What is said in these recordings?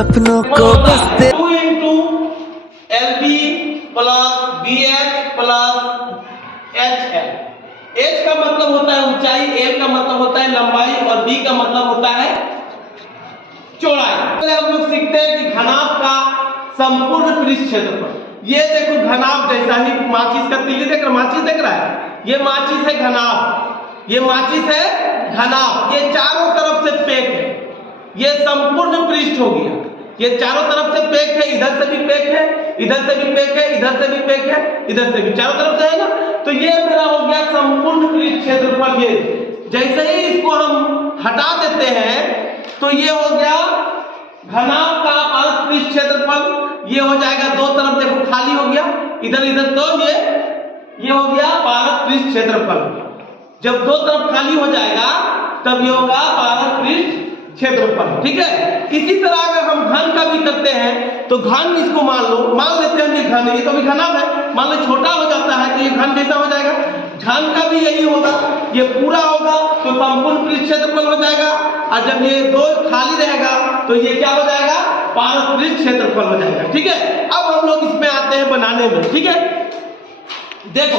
सपनों को बसते 2 into L B plus B H plus H L. H का मतलब होता है ऊंचाई, एल का मतलब होता है लंबाई और बी का मतलब होता है चौड़ाई। पहले हम लोग सीखते हैं कि घनाभ का संपूर्ण पृष्ठ क्षेत्रफल। ये देखो घनाभ जैसा ही माचिस का तिल्ली देख रहा, माचिस देख रहा है, ये माचिस है घनाभ, ये माचिस है घनाभ। ये चारों तरफ से पैक है, ये संपूर्ण पृष्ठ हो गया। ये चारों तरफ से पैक है, इधर से भी पैक है, इधर से भी पैक है, इधर से भी पैक है, इधर से भी, चारों तरफ से है ना। तो ये मेरा हो गया संपूर्ण पृष्ठ क्षेत्रफल। ये जैसे ही इसको हम हटा देते हैं तो ये हो गया घनाभ का पारस पृष्ठ क्षेत्रफल। ये हो जाएगा दो तरफ देखो खाली हो गया, इधर इधर, तो ये हो गया पारस पृष्ठ क्षेत्रफल। जब दो तरफ खाली हो जाएगा तब ये होगा पारस पृष्ठ क्षेत्रफल। ठीक है। इसी तरह अगर हम घन का भी करते हैं तो घन इसको मान लो, मान लेते हैं ये घन है, ये तो भी घनाभ है, मान लो छोटा हो जाता है तो ये घन जैसा हो जाएगा। घन का भी यही होगा, ये पूरा होगा तो संपूर्ण पृष्ठ क्षेत्रफल हो जाएगा, और जब ये दो खाली रहेगा तो ये क्या हो जाएगा, पारस पृष्ठ क्षेत्रफल हो जाएगा। ठीक है। अब हम लोग इसमें आते हैं बनाने में। ठीक है, देखो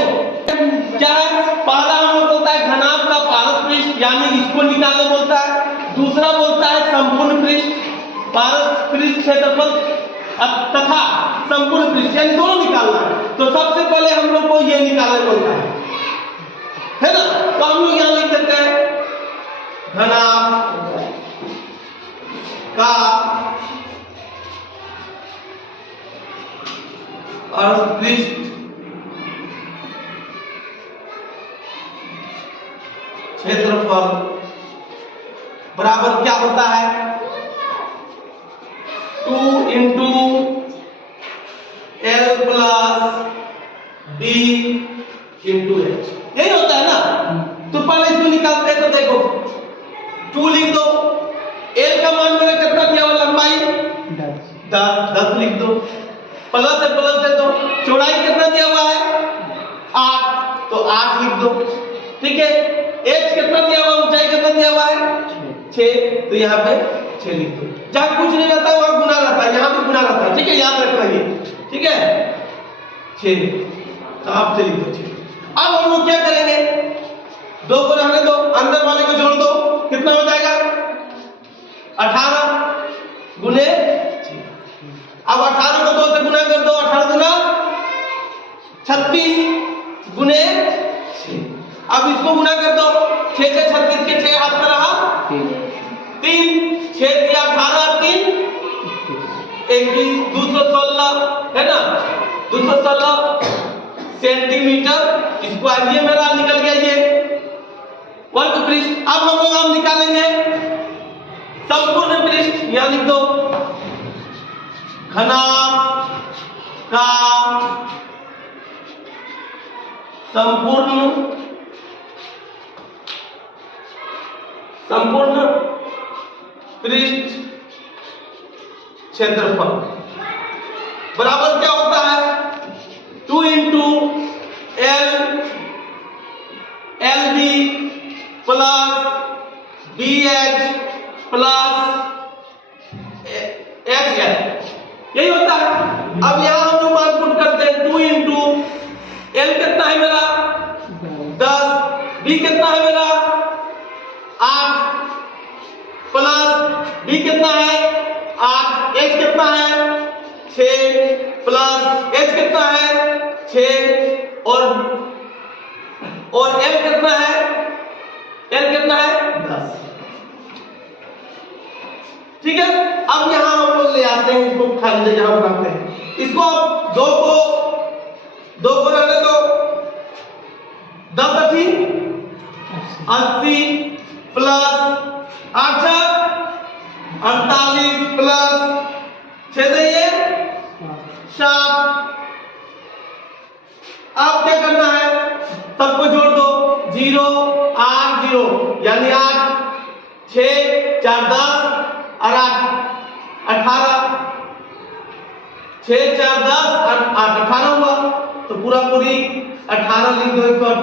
क्या है, पहला हम लोग बोलता है घनाभ का पारस पृष्ठ, यानी इसको निकालने बोलता है। दूसरा बोलता है संपूर्ण पृष्ठ, पारस पृष्ठ क्षेत्रफल तथा संपूर्ण पृष्ठ, यानी दोनों निकालना है। तो सबसे पहले हम लोग को ये निकालने बोलता है ना। तो हम लोग यहां लिख देते हैं घनाभ का पारस पृष्ठ क्षेत्रफल बराबर क्या होता है, 2 into L plus B into H. यही होता है ना। तो पहले इसको निकालते हैं तो देखो 2 लिख दो, एल का मान मेरा कितना दिया हुआ, लंबाई 10 लिख दो, प्लस है प्लस दे दो, चौड़ाई कितना दिया हुआ है 8, तो 8 लिख दो। ठीक है। एच कितना दिया हुआ, ऊंचाई कितना दिया हुआ है 6, तो यहाँ पे 6 लिख दो। जहां कुछ नहीं रहता वहां गुना रहता है, यहाँ भी गुना रहता है। ठीक है, याद रखना ये। ठीक है, 6, तो आप 6 लिख दो 6। अब हम लोग क्या करेंगे, 2 को रहने दो, अंदर वाले को जोड़ दो, कितना हो जाएगा 18 गुने 6। अब 18 को 2 से गुना कर दो, 18 गुना 36 गुने 6। अब इसको गुना कर दो, 6 से 36 के 6 हाथ में रहा 3, 6 दिया 18, 3 21, 216 है ना, 216 सेंटीमीटर स्क्वायर। ये मेरा निकल गया ये वर्ग पृष्ठ। अब हम लोग निकालेंगे संपूर्ण पृष्ठ। यहां लिख दो घनाभ का संपूर्ण पृष्ठ क्षेत्रफल बराबर क्या होता है, 2 into L B plus B H plus H L. यही होता है। अब यहां हम लोग मान पुट करते हैं, 2 इंटू एल कितना है मेरा 10, बी कितना है मेरा 8 प्लस बी कितना है 8, एच कितना है 6 प्लस एच कितना है 6 और एल कितना है, एल कितना है 10। ठीक है। अब यहां हम लोग ले आते हैं इसको, खाली जगह बनाते हैं इसको। अब 2 को रहने दो, 10 80 प्लस 8 48 प्लस 6 दिए 7। अब क्या करना है, सबको जोड़ दो, 0 8 0 यानी 8, 6 4 10 और 8 18, 6 4 10 8 18 हुआ। तो पूरा पूरी 18 लिख दो 108।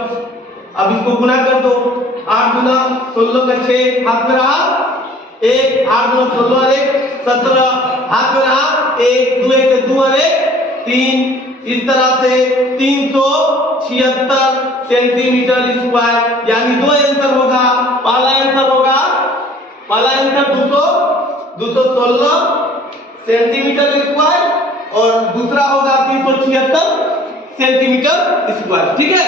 अब इसको गुना कर दो, 8 गुना 16 का 6 हाथ में रहा 1, 8 गुना 16 1 17 हाथ में रहा, 1 2 1 2 और 1 3, इस तरह से 376 सेंटीमीटर स्क्वायर, यानी दो आंसर होगा। पहला आंसर 216 सेंटीमीटर स्क्वायर और दूसरा होगा 376 सेंटीमीटर स्क्वायर। ठीक है।